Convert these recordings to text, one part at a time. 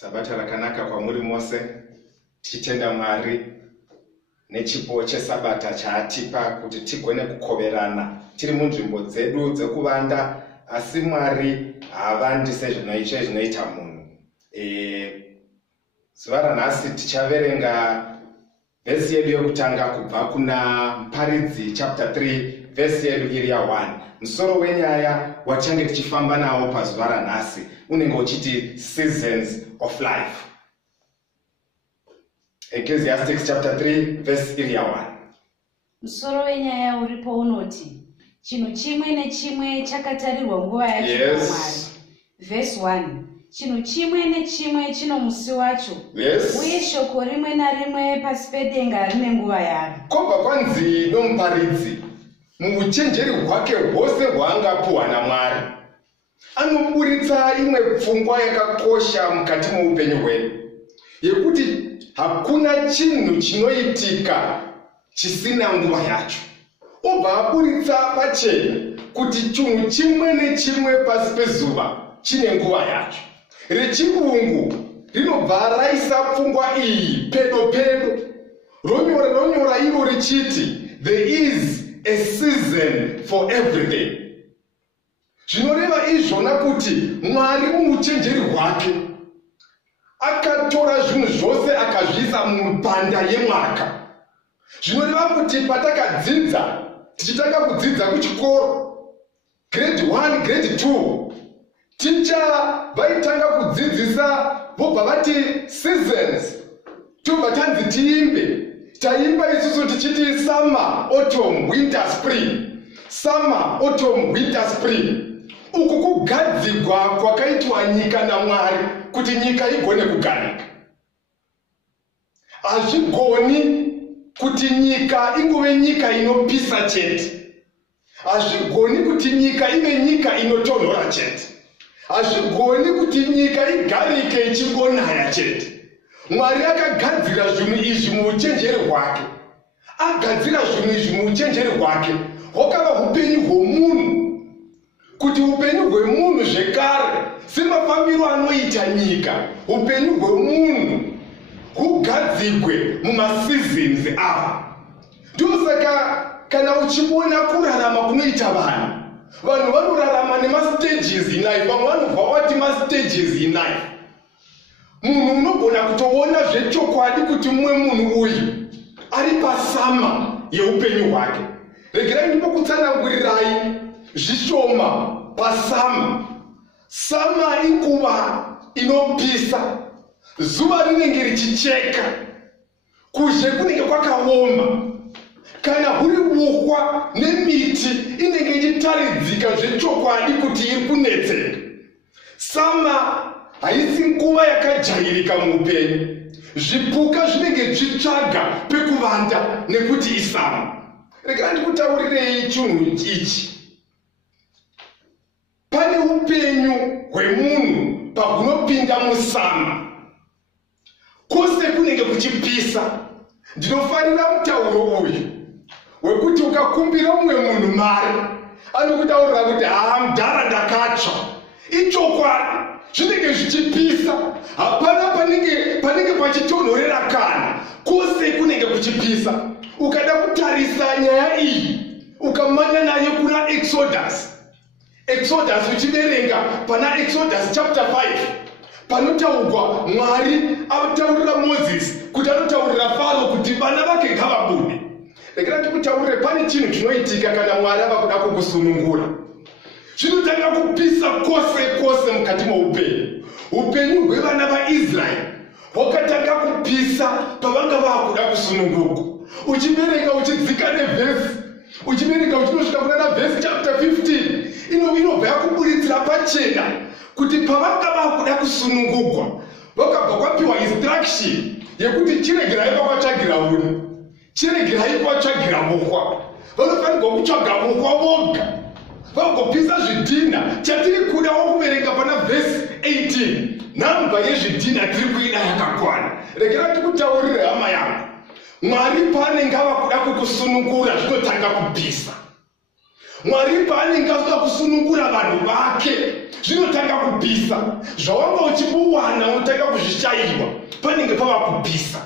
Sabata rakanaka kwamuri mose, tichitenda Mwari nechipo chesabata chaatipa kuti tigone kukoverana tiri munzvimbo dzedu dzekuvanda, asi Mwari haavandi sezvinoita munhu. Zuva ranhasi tichaverenga vhesi yedu yokutanga kubva kuna Muparidzi chapter 3 vhesi yedu iri ya1. Musoro wenyaya watichange tichifamba nawo pazuva ranhasi unenge uchiti seasons of life. Ecclesiastes chapter 3 verse iri ya1. Musoro wenyaya uripo unoti, chinhu chimwe nechimwe chakatarirwa nguva yacho naMwari. Verse 1. Chinhu chimwe nechimwe chino musi wacho. Uye shoko rimwe narimwe pasi pedenga rine nguva yaro. Kobva kwanzi nomuparidzi, muuchenjeri hwake hwose hwaangapuhwa naMwari, anoburitsa imwe pfungwa yakakosha mukati muupenyu hwedu, yekuti hakuna chinhu chinoitika chisina nguva yacho. Obva aburitsa pachena kuti chinhu chimwe nechimwe pasi pezuva chine nguva yacho. Rechirungu rinobva raisa pfungwa iyi pedo pedo. Ronyora iro richiti, there is a season for everything. Zvinoreva izvona kuti Mwari mumuchenjeri hwake akatora zvinhu zvose akazviisa mubanda yemwaka. Zvinoreva kuti patakadzidza, tichitanga kudzidza kuchikoro grade 1 grade 2, ticha vaitanga kudzidzisa vobva vati seasons, tobva tanzi tiimbe. Taimba isusu tichiti summer, autumn, winter, spring. Summer, autumn, winter, spring. Uku kugadzigwa kwakaitwa nyika naMwari kuti nyika igone kugarika. Hazvigoni kuti nyika ingove nyika inopisa chete. Hazvigoni kuti nyika ive nyika inotonhora chete. Hazvigoni kuti nyika igarike ichingonaya chete. Mwari akagadzira zvinhu izvi muuchenjeri hwake. Agadzira zvinhu izvi muuchenjeri hwake hwakava upenyu hwomunhu, kuti upenyu hwemunhu zvekare semafambiro anoita nyika, upenyu hwemunhu hugadzigwe mumasizons ava. Ndosaka kana uchiona kurarama kunoita vanhu vanorarama nemastages in life. Vamwe vanobva vati mastages in life. Munhu unogona kutoona zvechokwadi kuti mumwe munhu uyu ari pasama yeupenyu hwake. Regerai ndipokutsanangurirai zvishoma pasama. Sama inguva inopisa, zuva rinenge richicheka, kuzhe kunenge kwakaoma. Kana huri buhwa nemiti inenge ichitaridzika zvechokwadi kuti iri kunetseka. Sama haisi nguva yakajairika muupenyu. Zvipuka zvinenge zvitsvaga pekuvanda nekuti isama. Regai ndikutaurirei chinhu ichi. Pane upenyu hwemunhu pahunopinda musama, kwose kunenge kuchipisa. Ndinofarira mutauro uyu wekuti ukakumbira mumwe munhu mari, anokutaurira kuti mudhara ndakatsva. Ichokwadi, zvinenge zvichipisa. Hapana panenge pachitonhorera kana, kwose kunenge kuchipisa. Ukada kutarisa nyaya iyi ukamanya nayo kuna Exodus uchiverenga pana Exodus chapter 5, panotaurwa Mwari ataurira Moses kuti anotaurira Faro kuti vana vake ngavabude. Regai ndikutaurire, pane chinhu chinoitika kana Mwari ava kuda kukusunungura. Zvinotanga kupisa kwose mukati moupenyu. Upenyu hwevana vaIsraeri hwakatanga kupisa pavanga vakuda kusunungurwa. Uchiverenga uchidzika nevhesi, uchiverenga uchinosvika kuna vhesi chapter 15, inobva yakuburitsira pachena kuti pavanga vakuda kusunungurwa vakabva kwapiwa instruction yekuti chiregerai pavatsvagira uni, chiregerai pavatsvagira muhwa. Vanofanirwa kutsvaga muhwa voga vagopisa zvidhina. Chatiri kudawo kuverenga pana vhesi 18, namba yezvidhina tiri kuida yakakwana. Regerai ndikutaurire hama yangu, Mwari paanenge ava kuda kukusunungura zvinotanga kupisa. Mwari paanenge asuka kusunungura vanhu vake zvinotanga kupisa. Zvawanga uchibuwana unotanga kuzvishayirwa panenge pava kupisa.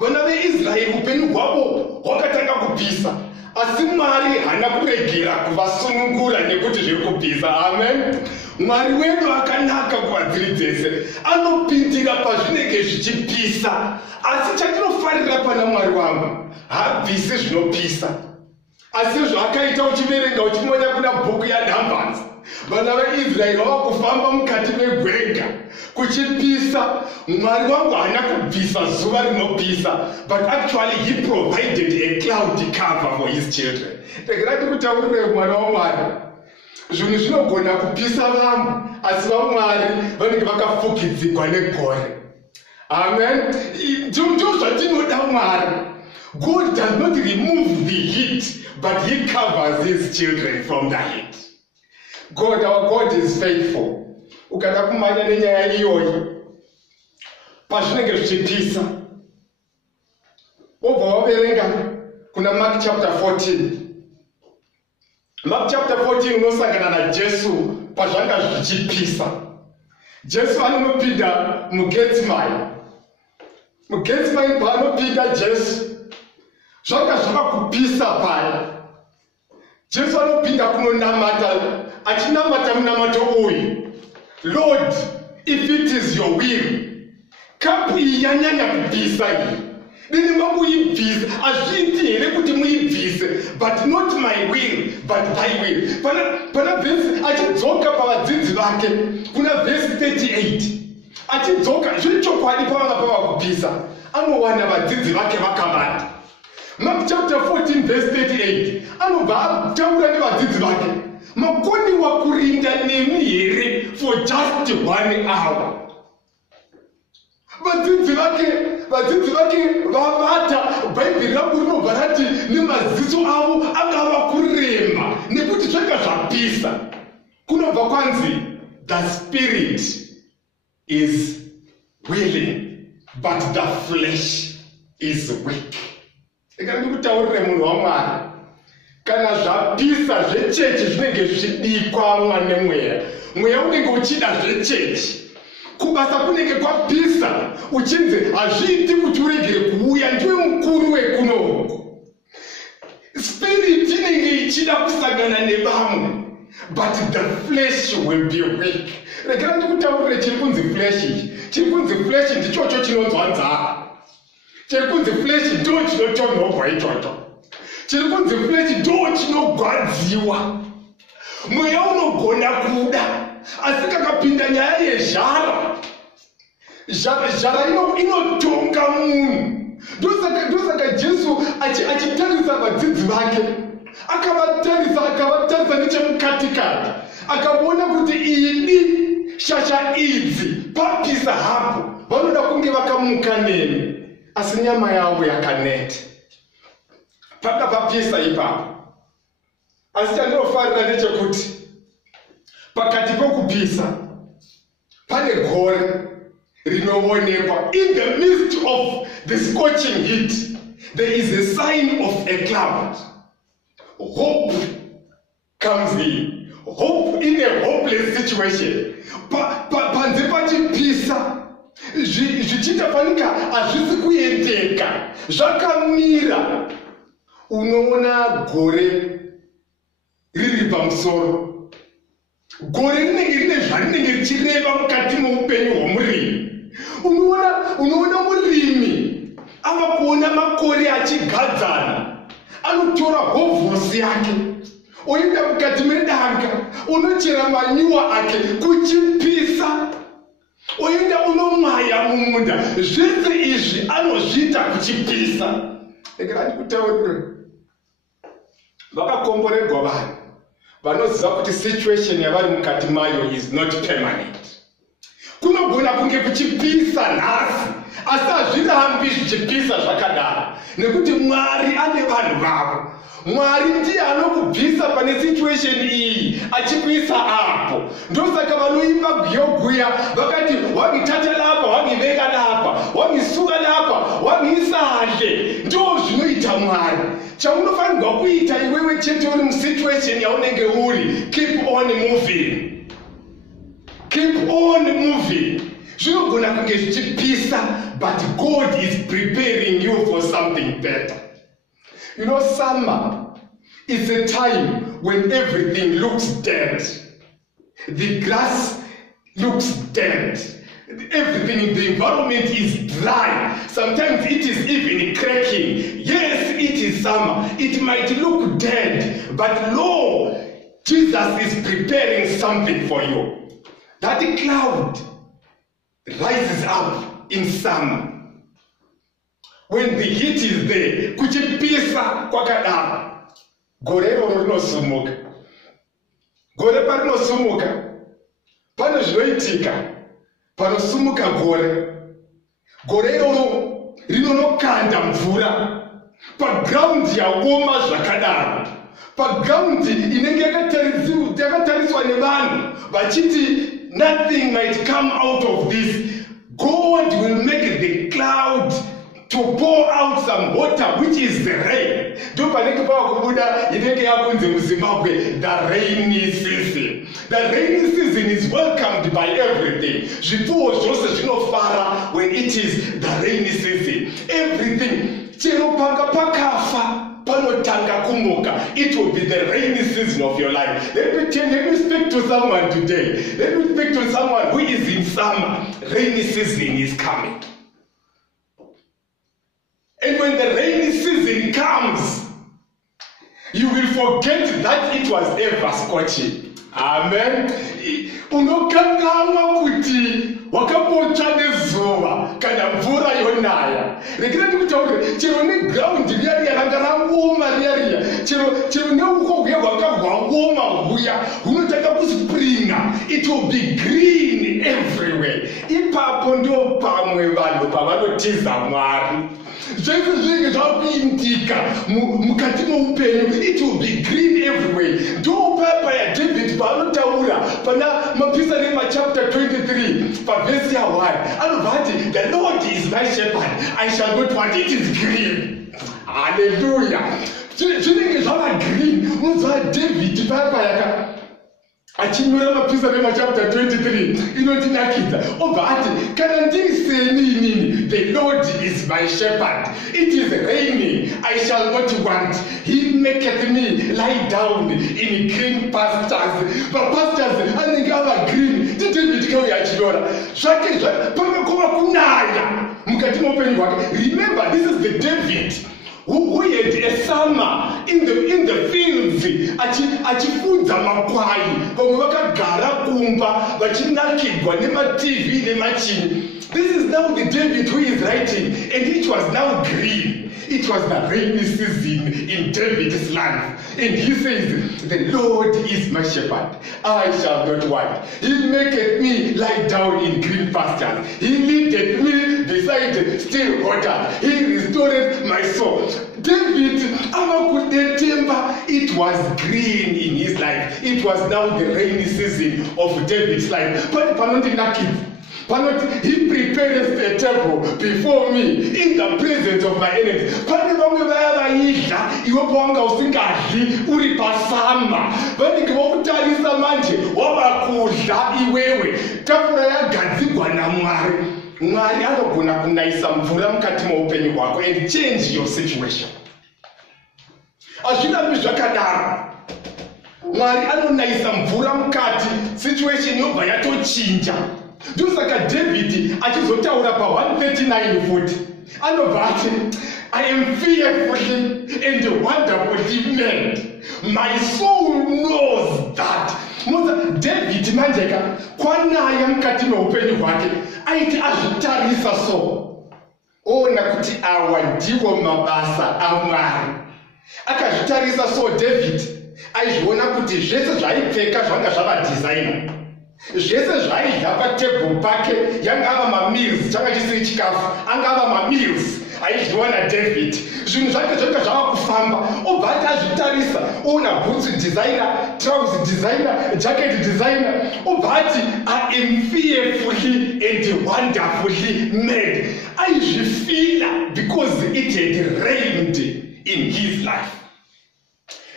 Vana veIsraeri upenyu hwavo hwakatanga kupisa, asi Mwari haana kuregera kuvasunungura nekuti zviri kupisa. Amen. Mwari wedu akanaka nguva dziri dzese, anopindira pazvinenge zvichipisa. Asi chatinofarira pana Mwari wangu, habvisi zvinopisa. Asi zvaakaita uchiverenga uchimonya kuna bhuku yaNumbers, vana veIsraeri vava kufamba mukati megwenga kuchipisa. Mwari wangu haana kubvisa zuva rinopisa, but actually he provided a cloudy cover for his children. Regerai kutaurire mwana waMwari. Zvinhu zvinogona kupisa vamwe, asi vaMwari vanenge vakafukidzigwa negore. Amen. Ndizvo zvatinoda Mwari. God does not remove the heat, but he covers his children from the heat. God, our God is faithful. Ukada kumanya nenyaya iyoyi, pazvinenge zvichipisa, obva waverenga kuna Mark chapter 14. Mark chapter 14 unosangana naJesu pazvanga zvichipisa. Jesu anopinda muGetsemani. MuGetsemani paanopinda Jesu, zvanga zvakakupisa paya. Jesu anopinda kunonamata, achinamata munamato uyu. Lord, if it is your will, kapu iyi yanyanya kupisa iyi. Dini makuibvise, azviti here kuti muibvise, but not my will, but thy will. Pana vhesi achidzoka pavadzidzi vake, kuna vhesi 38. Achidzoka, zvichokwadi pavanga pava kupisa, anowana vadzidzi vake vakavanda. Mark chapter 14 verse 38, anobva ataura nevadzidzi vake, makoniwa kurinda nemi here for just 1 hour. Vadzidzi vake vavata. Bhaibheri rangu rinobva rati nemaziso avo akava kurema nekuti zvanga zvapisa. Kunobva kwanzi the spirit is willing but the flesh is weak. Ndikati ndikutaurire munhu waMwari, kana zvapisa zvechechi zvinenge zvichidikwa mwana mweya, mweya unenge uchida zvechechi. Kubasa kunenge kwapisa, uchinzi hazviiti kuti uregere kuuya, ndiwe mukuru wekunoku. Spirit inenge ichida kusangana nevamwe, but the flesh will be weak. Regera ndikutaurire chiri kunzi flesh ichi. Chiri kunzi flesh ndichocho chinonzwa nzara. Chiri kunzi flesh ndo chinotonhorwa ichocho. Chiri kunzi flesh ndo chinogwadziwa. Mweya unogona kuda, asi kakapinda nyaya yezhara, zhara inotonga munhu. Ndosaka Jesu achitarisa vadzidzi vake, akavatarisa nechemukatikati, akaona kuti idi shasha idzi papisa hapo, vanoda kunge vakamuka nemi, asi nyama yavo yakaneta. Pakapisa ipapo. Asi chandinofarira ndechekuti pakati pokupisa pane gore rinoonekwa. In the midst of the scorching heat, there is a sign of a cloud. Hope comes in. Hope in a hopeless situation. Panze pachipisa, zvichitafanika hazvisi kuendeka, zvakamira. Unoona gore riri pamusoro. Gore rinenge rine zvarinenge richireva mukati muupenyu hwomurimi. Unoona murimi ava kuona makore achigadzana, anotora hovhosi yake oenda mukati medanga, unochera manyuwa ake kuchipisa, oenda unomwaya mumunda. Zvese izvi anozviita kuchipisa. Ndikati ndikutaurire, vakakomborerwa vanhu vanoziva kuti situation yavari mukati mayo is not permanent. Kunogona kunge kuchipisa nhasi, asi hazvirambi zvichipisa zvakadaro, nekuti Mwari ane vanhu vavo. Mwari ndiye anokubvisa pane situation iyi achikuisa apo. Ndosaka vanoimba guyoguya vakati wangitata lapa, wangiveka lapa, wangisuka lapa, wangiisa handle. Ndo zvinoita Mwari. Chaunofana chaunofanirwa kuita iwewe chete uri musituation yaunenge uri, keep on moving. Keep on moving. Zvinogona kunge zvichipisa, but God is preparing you for something better. You know, summer is a time when everything looks dead. The grass looks dead. Everything in the environment is dry. Sometimes it is even cracking. Yes, it is summer. It might look dead, but Lord, Jesus is preparing something for you. That cloud rises up in summer. When the heat is there, kuchipisa kwakadaro, gore roro rinosumuka. Gore parinosumuka, pane zvinoitika, panosumuka gore. Gore roro rinonokanda mvura paground yaoma zvakadaro. Paground inenge yakatariswa nevanhu vachiti nothing might come out of this. God will make the cloud to pour out some water, which is the rain. Do panenge pakubuda inenge yakunze muZimbabwe, the rainy season. The rainy season is welcomed by everything. Zvituo zvose zvinofara when it is the rainy season. Everything. Chero panga pakafa. It will be the rainy season of your life. Let me speak to someone today. Let me speak to someone who is in summer. Rainy season is coming. And when the rainy season comes, you will forget that it was ever scorching. Amen. Unokanganwa kuti wakapocha nezuva kana mvura yonaya. Rekera ndikutaurire chero neground riya ranga raoma riya chero neuko huya hwakaoma huya hunotanga kuspringa. It will be green everywhere. Ipapo ndo pamwe vanhu pavanotiza Mwari. Zvese zvinenge zvakuitika mukati muupenyu. It will be green everywhere. Ndo papa yaDavid paanotaura pana Mapisarema chapter 23 pavhesi ya1 anobva ati, the Lord is my shepherd, I shall not want. It is green. Hallelujah. Zvinenge zvava green. Unonzwa David papa achinyora Mapisarema chapter 23 inotinakidza obva ati, kana ndiri seni, the Lord is my shepherd, it is raining, I shall not want. He maketh me lie down in green pastures. Mapastures anenge ava green. TiDavid kauya achinyora zvake pangakova kunaya mukati moupenyu hwake. Remember, this is the David who had a summer in the fields achifudza makwai. Vamwe vakagara kumba vachinakirwa nema-TV nemachini. This is now the David who is writing, and it was now green. It was the rainy season in David's life. And he says, the Lord is my shepherd, I shall not want. He maketh me lie down in green pastures. He leadeth me beside still waters. He restored my soul. David, it was green in his life. It was now the rainy season of David's life. But he prepares a table before me in the presence of my enemies. Pane vamwe vaya vaidya iwe pawanga usingadyi uri pasama. Vanenge vokutarisa manje wava kudya iwewe. Tafura yagadzigwa naMwari. Mwari anogona kunayisa mvura mukati moupenyu hwako and change your situation. Hazvinambi zvakadaro. Mwari anonayisa mvura mukati, situation yobva yatochinja. Ndosaka David achizotaura pa139:40 anobva ati, I am fearfully and wonderfully made. My soul knows that. David manjeka kwanaya mukati meupenyu hwake aiti azvitarisa so ona kuti awa ndiwo mabasa aMwari. Akazvitarisa so David aizviona kuti zvese zvaipfeka zvanga zvava design. Zvese zvaidya patebhuru pake yanga ava mameals, changa chisiri chikafu, anga ava mameals. Aizviona David zvinhu zvake zvanga zvava kufamba. Obva ati azvitarisa ona boots designer, trousers designer, jacket designer. Obva ati, I am fearfully and wonderfully made. Aizvifila because it had rained in his life.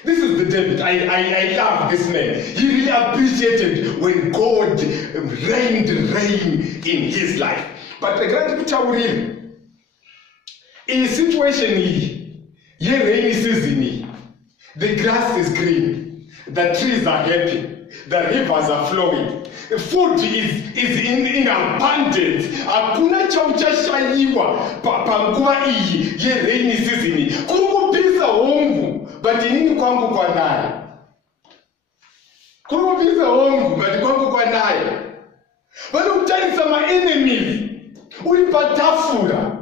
This is the David. I love this man. He really appreciated when God rained rain in his life. But the grand kutauriri, in situation ye rainy season, the grass is green, the trees are happy, the rivers are flowing, food is in abundance. Hakuna chauchashaiwa panguva iyi ye rainy season. Kurukupisa hongu, but inini kwangu kwa naye. Kurukupisa hongu, but kwangu kwa naye. Vanokutangisa ma enemies. Uri patafura.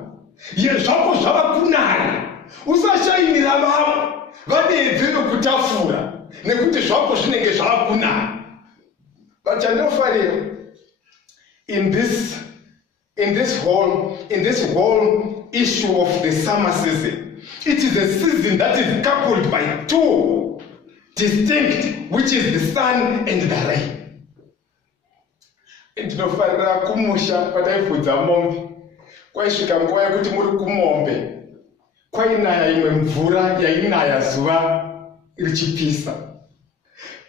Ye zvako zvava kunaya. Usashayinira vamwe. Vadedze nokutafura. Nekuti zvako zvinenge zvava kunaya. But chandinofarira, in this whole issue of the summer season, it is a season that is coupled by two distinct, which is the sun and the rain. Ndinofarira kumusha pataifudza mombe, kwaisvika nguva yekuti muri kumombe, kwainaya imwe mvura yainaya zuva richipisa.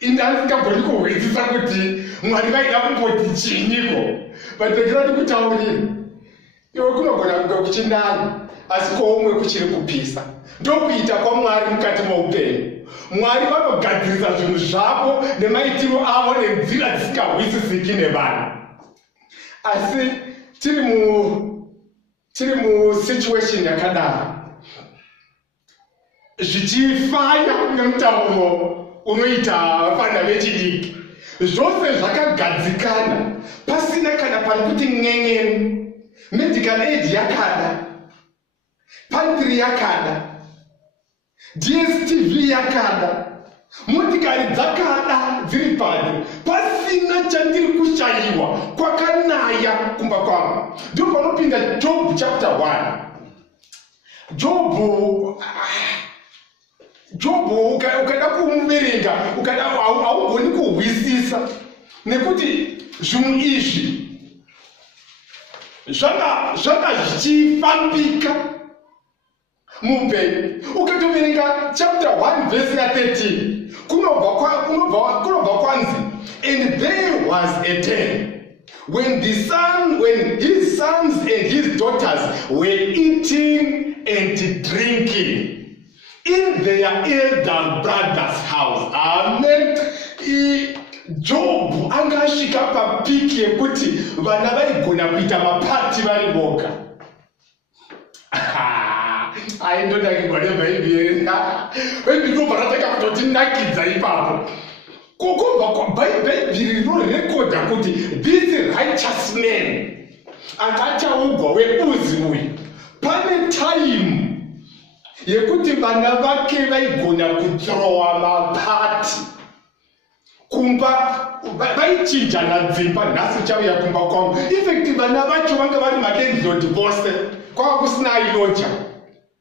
Indasingagoni kuhwedzisa kuti Mwari vaida kumboti chinyiko. But ndikirati kutaurira, iwe kunogona kunge kuchinaya, asi koumwe kuchiri kupisa. Ndokuita kwaMwari mukati moupenyu. Mwari vanogadzirisa zvinhu zvavo nemaitiro avo nenzira dzisingahwisisiki nevanhu. Asi tiri mu situation yakadaro, zvichifanya nemutauro unoita vana vechidiki, zvose zvakagadzikana, pasina kana pari kuti ng'eng'eni. Medical aid yakada, pantry yakada, DSTV yakada, motikari dzakada dziri pano, pasina chandiri kushayiwa, kwakanaya kumba kwangu. Ndipo panopinda Job chapter 1. Job ukada kumuverenga, ukada haugoni kuhwisisa, nekuti zvinhu izvi zvanga zvichifambika muupenyu. Ukatoverenga chapter 1 verse 13, kunobva kwanzi, and there was a day when his sons and his daughters were eating and drinking in their elder brother's house. Amen. Job angasvika papiki yekuti vana vaigona kuita mapati vari voga. Aindodakirwa nebhaibheri. Bhaibheri ndobva ratanga kutotinakidza ipapo. Kokobva bhaibheri rinorekodha kuti this righteous man akachaugwa weUzi uyu, pane time yekuti vana vake vaigona kuthrowa mapati kumba, vaichinjana dzimba. Nhasi chauya kumba kwangu, effect vana vacho vanga vari malandlord vose, kwava kusina ailocha.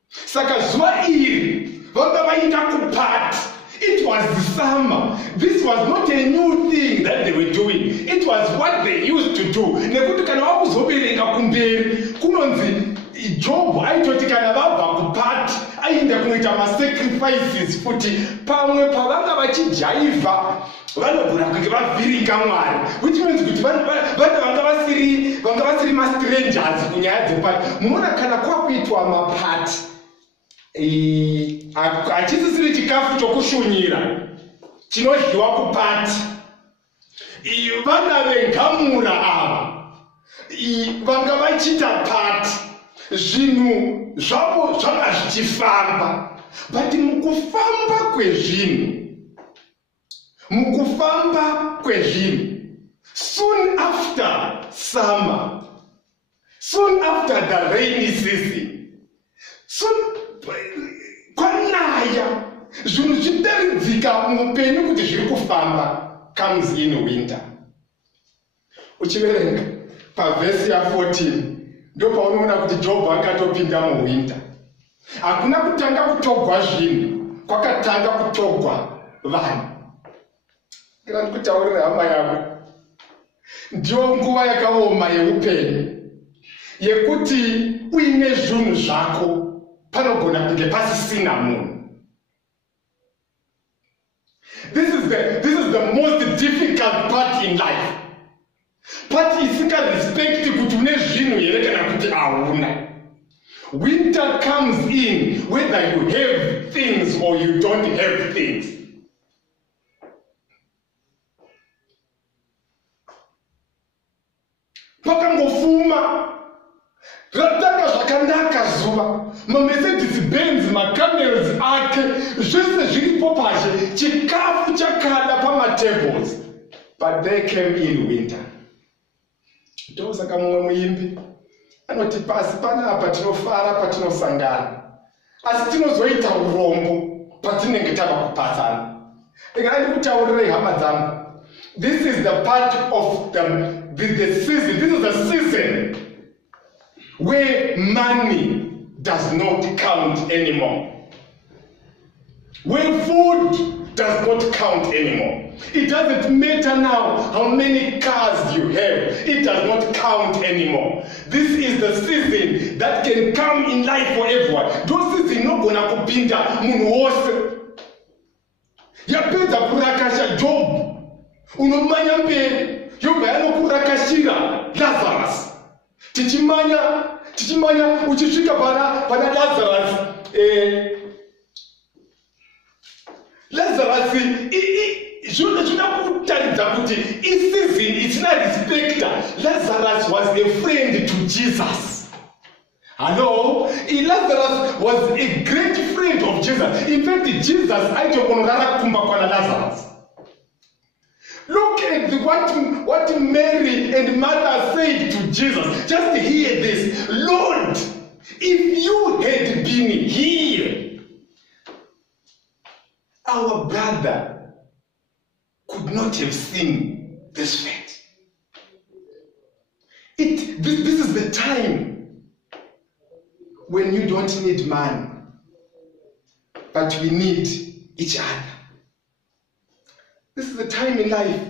Saka zuva iri vanga vaita kupati. It was the summer. This was not a new thing that they were doing. It was what they used to do. Nekuti kana vakuzoverenga kumberi kunonzi Job aitoti kana vabva kupati aenda kunoita masacrifices futi, pamwe pavanga vachijaivha vanogona kunge vavhiringa Mwari, which means kuti vana vanga vasiri mastrangers kunyaya dzepati. Munoona kana kwakuitwa mapati hachisisiri chikafu chokushunyira chinodyiwa kupati, vana vengamura ava vanga vachiita pati, zvinhu zvavo zvanga zvichifamba. But mukufamba kwezvinhu, soon after summer, soon after the rainy season, kwanaya zvinhu zvitaridzika muupenyu kuti zviri kufamba, comes in winter. Uchiverenga pavhesi ya14 ndopaunoona kuti Job akatopinda muwinter. Hakuna kutanga kutogwa zvinhu, kwakatanga kutogwa vanhu. Kana ndikutaurira hama yako, ndiyo nguva yakaoma yeupenyu, yekuti uine zvinhu zvako panogona kunge pasisina munhu. this is the most difficult part in life. Part isingarespecti kuti une zvinhu here kana kuti hauna. Winter comes in whether you have things or you don't have things. Pakangofuma ratanga zvakanaka zuva, maMercedes Benz, maCamels ake zvese zviripo pashe, chikafu chakada pamatables. But they came in winter. Ndosaka mumwe muimbi anoti pasi panapa tinofara patinosangana, asi tinozoita urombo patinenge tava kupatsana. Ndingadi kutaurirai hama dzangu, this is the part of the season. This is the season where money does not count anymore, where food does not count anymore. It doesn't matter now how many cars you have, it does not count anymore. This is the season that can come in life for everyone. Those seasons nogona kupinda munhu wose. Yapedza kurakasha Job, unomanya mberi, Job yanokurakashira Lazarus. Tichimanya uchisvika pana Lazarus, Lazarus zvinoda kutaridza kuti isizini isina respecta. Lazarus was a friend to Jesus. Hello? Lazarus was a great friend of Jesus. In fact, Jesus aitokonorara kumba kwana Lazarus. Look at what Mary and Martha said to Jesus. Just hear this. Lord, if you had been here, our brother could not have seen this fate. This is the time when you don't need man, but we need each other. This is the time in life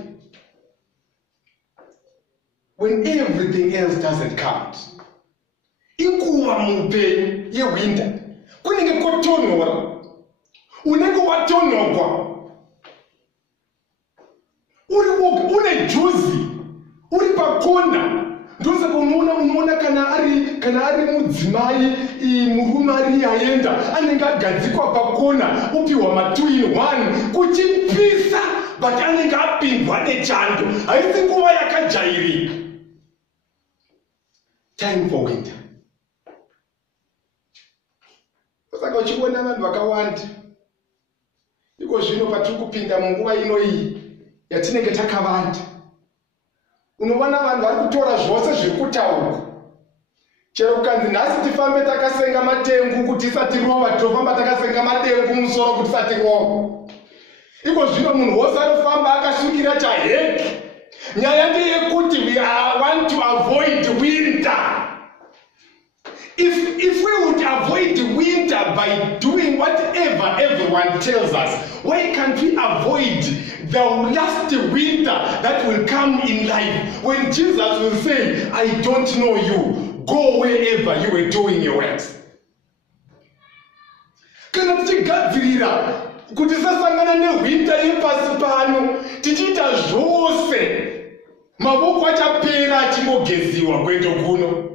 when everything else doesn't count. Inguva mupe ye winter, kunenge kotonora, unenge watonogwa, une juzi, uri pakona. Ndosaka unoona kana ari mudzimai murume ari aenda anenge agadzikwa pakona upiwa ma2 in 1 kuchipisa, but anenge apindwa nechando. Haisi nguva yakajairika. Time for winter. Saka uchiona vanhu vakawanda iko zvino patiri kupinda munguva ino iyi yatinenge takavanda, unoona vanhu vari kutora zvose zviri kutaurwa. Chero kukanzi nhasi tifambe takasenga matengu kuti isati rova, tofamba takasenga matengu musoro kuti isati rova. Iko zvino munhu wose anofamba akasvikira chaheki. Nyaya ndeyekuti we want to avoid winter. If we would avoid winter by doing whatever everyone tells us, why can't we avoid the last winter that will come in life when Jesus will say, I don't know you, go wherever you were doing your works? Kana tichigadzirira kuti tisasangana newinter yepasi pano, tichiita zvose mavoko achapera achingogeziwa kwendo kuno.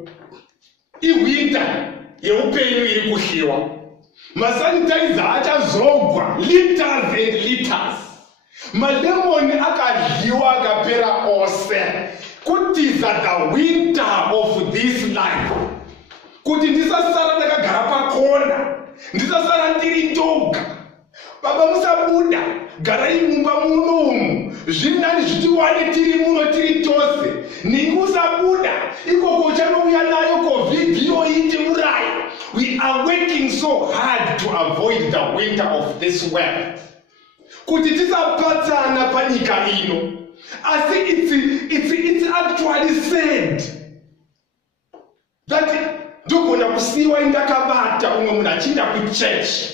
Iwinter yeupenyu iri kuhliwa, masanitizer achazogwa liters and liters, malemoni akadliwa akapera ose, kutiza the winter of this life, kuti ndisasara ndakagara pakona, ndisasara ndiri ndoga. Baba musabuda, garai mumba munomu, zvinani zvitiwane tiri muno tiri tose. Ningu usabuda, ikoko chanouya nayo COVID inoiti murai. We are working so hard to avoid the winter of this world. Kuti tisapatsana panyika ino. Asi it's actually said that ndogona kusiwa indakabata umwe munhu achinda kuchurch.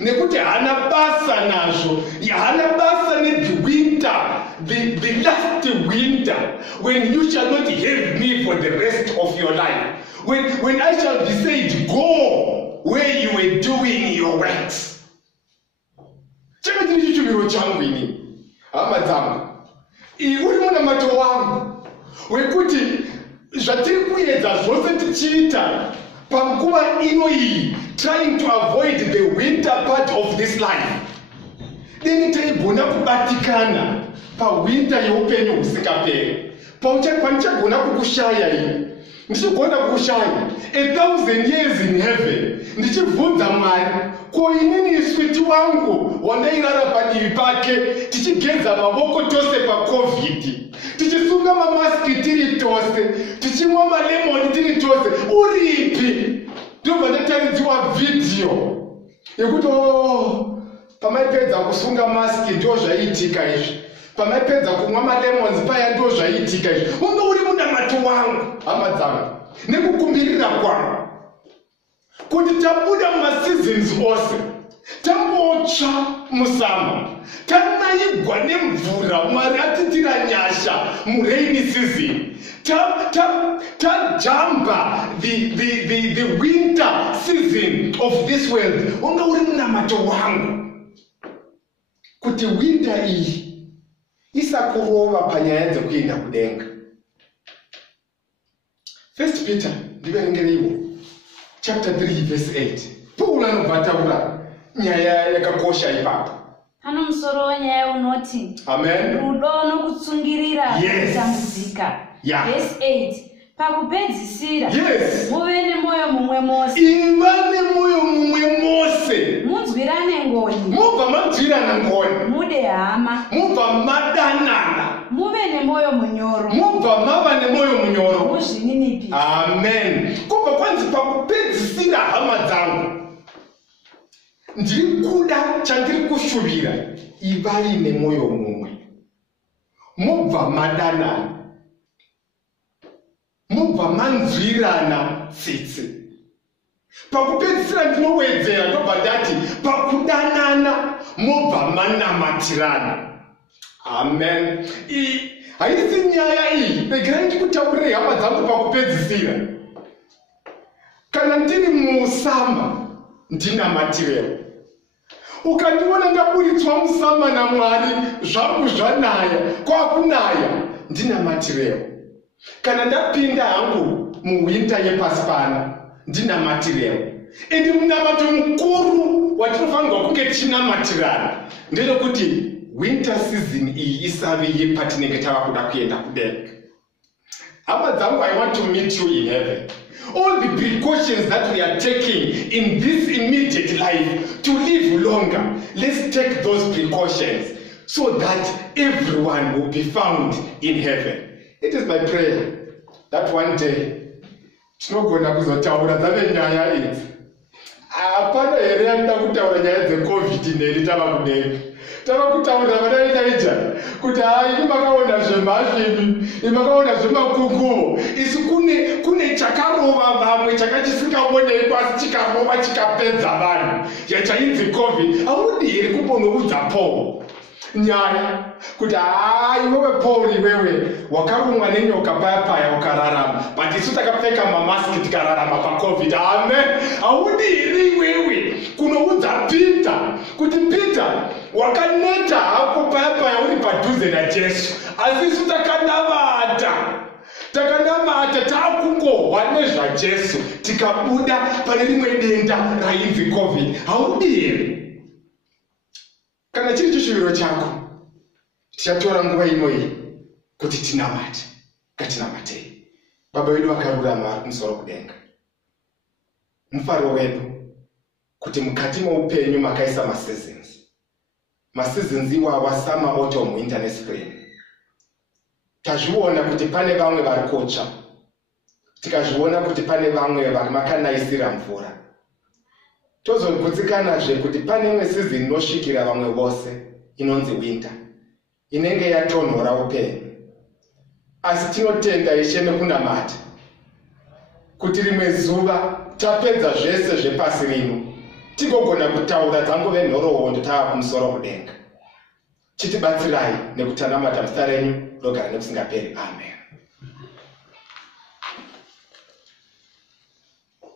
Nekuti hana basa nazvo, hana basa the winter, the last winter, when you shall not have me for the rest of your life. When I shall be said, go where you were doing your works. chaka chiri chichuviro changu ini hama dzangu uri munamato wangu wekuti zvatiri kuedza zvose tichiita panguva ino iyi, trying to avoid the winter part of this life, deni taigona kubatikana pawinter yeupenyu husingaperi. Panichagona kukushaya ini, ndichigona kukushaya 1,000 years in heaven, ndichibvunza Mwari, ko inini switi wangu wandairara padivi pake, tichigeza mavoko tose paCovid, tichisunga mamaski tiri tose, tichimwa malemoni tiri tose, uripi? Ndobva ndataridziwa video yekuti pamaipedza kusunga maski ndio zvaiitika izvi, pamaipedza kumwa malemons paya ndio zvaiitika izvi. Unge uri munamato wangu hama dzangu, nekukumbirira kwangu kuti tabuda mumaseasons ose, tambotsva musama, tanaigwa nemvura, Mwari atitira nyasha murainy season, tajamba the winter season of this world. Unge uri munamato wangu kuti winter iyi isakurova panyaya dzekuenda kudenga. 1 Peter ndiverengereiwo chapter 3 verse 8. Paul anobva ataura nyaya yakakosha ipapo. Ano musoro wanyaya unoti, amen, rudo nokutsungirira kutambudzika. Yeah. Verse 8. Pakupedzisira, yes, muve nemoyo mumwe mose. Iva nemoyo mumwe mose. Munzwirane ngoni. Mubva manzwirana ngoni. Mude hama. Mubva madanana. Muve nemoyo munyoro. Mubva mava nemoyo munyoro. Muzvininipisa. Amen. Kubva kwanzi pakupedzisira hama dzangu, ndiri kuda chandiri kushuvira, ivai nemoyo mumwe. Mubva madanana, mubva manzwirana tsitsi. Pakupedzisira ndinowedzera ndobva ndati pakudanana mubva manamatirana. Amen. Haisi nyaya iyi, regerai ndikutaurire hama dzangu pakupedzisira. Kana ndiri musama, ndinamatirewo. Ukandiona ndaburitswa musama naMwari, zvangu zvanaya, kwakunaya, ndinamatirewo. Kana ndapinda hangu muwinter yepasi pano, ndinamatirewo. Ende munamato mukuru watinofanirwa kunge tichinamatira ndezvekuti winter season iyi isave yepatinenge tava kuda kuenda kudenga. Hama dzangu, I want to meet you in heaven. All the precautions that we are taking in this immediate life to live longer, let's take those precautions so that everyone will be found in heaven. It is my prayer that one day tinogona kuzotaura dzave nyaya idzi. Hapana here anoda kutaura nyaya dzeCovid neni tava kudenga. Tava kutaura vanaitaita kuti ini makaona zvemhazvimi, makaona zvemakunguvo, isi kune chakarova vamwe chakachisingaonei pasi chikarova chikapedza vanhu yachainzi Covid. Haudi here kumbonoudza Paul nyaya kuti iwewe Paul, iwewe wakarumwa nenyoka paya ukararama, but isu takapfeka mamaski tikararama paCovid. Amen. Haudi here iwewe kunoudza Peter kuti Peter, wakaneta hapo paya uri padhuze naJesu, asi isu takanamata takungohwa nezvaJesu tikabuda pane rimwe denda rainzi Covid. Haudi here? Kana chiri chishuviro chako, tichatora nguva inoyi kuti tinamate. Ngatinamatei. Baba vedu vakarurama vari kumusoro kudenga, mufaro wedu kuti mukati moupenyu makaisa maseasons iwawa, summer, autumn, winter nespring. Tazviona kuti pane vamwe vari kutsva, tikazviona kuti pane vamwe vari makanaisira mvura. Tozogutsikanazve kuti pane imwe season inosvikira vamwe vose inonzi winter, inenge yatonhora upenyu. Asi tinotenda Ishe nekunamata kuti rimwe zuva tapedza zvese zvepasi rino, tigogona kutaura dzangu venhoroondo tava kumusoro kudenga. Chitibatsirai nekutanamata muzita renyu rogara nekusingaperi. Amen.